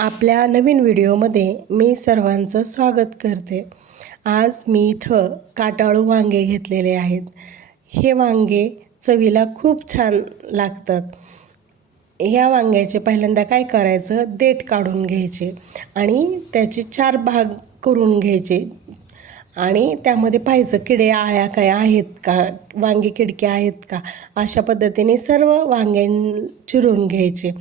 आपल्या नवीन व्हिडिओमध्ये मी सर्वांचं स्वागत करते. आज मी इथं काटाळू वांगे घेतलेले आहेत. हे वांगे चवीला खूप छान लागतात. ह्या वांग्याचे पहिल्यांदा काय करायचं? देठ काढून घ्यायचे आणि त्याचे चार भाग करून घ्यायचे. आणि त्यामध्ये पाहायचं किडे आळ्या काय आहेत का? वांगे किडके आहेत का? अशा पद्धतीने सर्व वांग्यां चिरून घ्यायचे.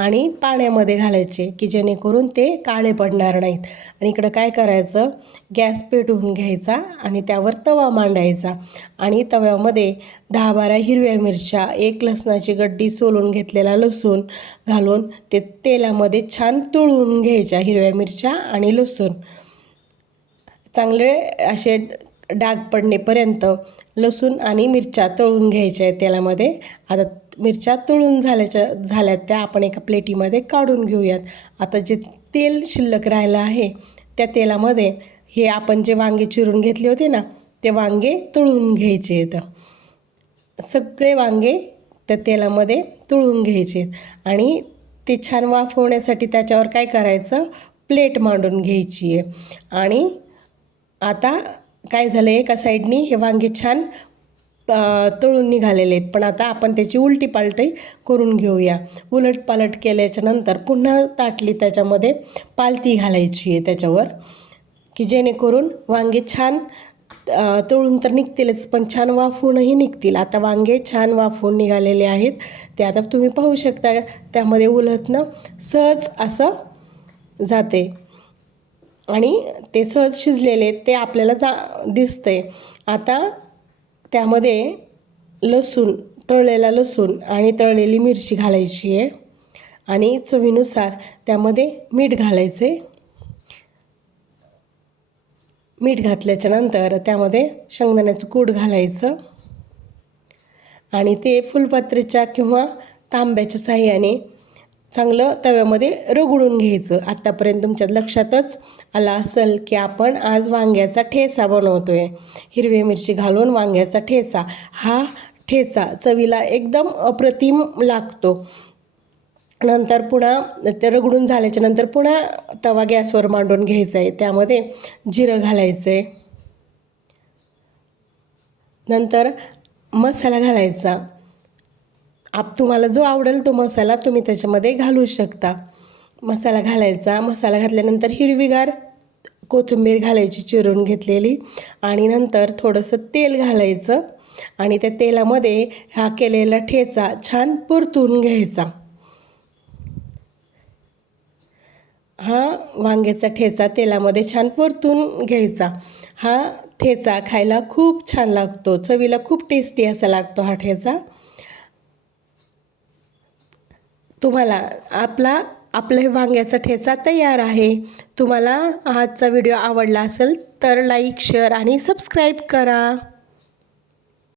आणि पाण्यामध्ये घालायचे की जेणेकरून ते काळे पडणार नाहीत. आणि इकडं काय करायचं? गॅस पेटवून घ्यायचा आणि त्यावर तवा मांडायचा. आणि तव्यामध्ये दहा बारा हिरव्या मिरच्या एक लसणाची गड्डी सोलून घेतलेला लसूण घालून ते तेलामध्ये छान तळून घ्यायच्या हिरव्या मिरच्या आणि लसूण. चांगले असे डाग पडणेपर्यंत लसूण आणि मिरच्या तळून घ्यायच्या आहेत तेलामध्ये. आता मिरच्या तळून झाल्याच्या झाल्यात त्या आपण एका प्लेटीमध्ये काढून घेऊयात. आता जे तेल शिल्लक राहिलं आहे त्या तेलामध्ये हे आपण जे वांगे चिरून घेतले होते ना ते वांगे तळून घ्यायचे आहेत. सगळे वांगे त्या तेलामध्ये तळून घ्यायचे आणि ते छान वाफ होण्यासाठी त्याच्यावर काय करायचं? प्लेट मांडून घ्यायची आहे. आणि आता काय झालं एका साईडनी हे वांगे छान तळून निघालेले आहेत. पण आता आपण त्याची उलटी पालटी करून घेऊया. उलट पालट केल्याच्यानंतर पुन्हा ताटली त्याच्यामध्ये पालती घालायची आहे त्याच्यावर की जेणेकरून वांगे छान तळून तर निघतीलच पण छान वाफूनही निघतील. आता वांगे छान वाफून निघालेले आहेत. ते आता तुम्ही पाहू शकता त्यामध्ये उलथनं सहज असं जाते. आणि ते सहज शिजलेले ते आपल्याला जा दिसतंय. आता त्यामध्ये लसूण तळलेला लसूण आणि तळलेली मिरची घालायची आहे. आणि चवीनुसार त्यामध्ये मीठ घालायचे. मीठ घातल्याच्या नंतर त्यामध्ये शेंगदाण्याचं कूट घालायचं. आणि ते फुलपात्रीच्या किंवा तांब्याच्या साह्याने चांगलं तव्यामध्ये रगडून घ्यायचं. आत्तापर्यंत तुमच्या लक्षातच आला असेल की आपण आज वांग्याचा ठेसा बनवतो आहे हिरवी मिरची घालून वांग्याचा ठेसा हा ठेचा चवीला एकदम अप्रतिम लागतो. नंतर पुन्हा ते रगडून झाल्याच्यानंतर पुन्हा तवा गॅसवर मांडून घ्यायचा आहे त्यामध्ये जिरं घालायचं आहे नंतर मसाला घालायचा. आप तुम्हाला जो आवडेल तो मसाला तुम्ही त्याच्यामध्ये घालू शकता. मसाला घालायचा मसाला घातल्यानंतर हिरवीगार कोथिंबीर घालायची चिरून घेतलेली आणि नंतर थोडंसं तेल घालायचं आणि त्या तेलामध्ये हा केलेला ठेचा छान परतून घ्यायचा. हा वांग्याचा ठेचा तेलामध्ये छान परतून घ्यायचा. हा ठेचा खायला खूप छान लागतो चवीला खूप टेस्टी असा लागतो हा ठेचा. तुम्हाला आपला आपलं हे वांग्याचा ठेचा तयार आहे. तुम्हाला आजचा व्हिडिओ आवडला असेल तर लाईक शेअर आणि सबस्क्राईब करा.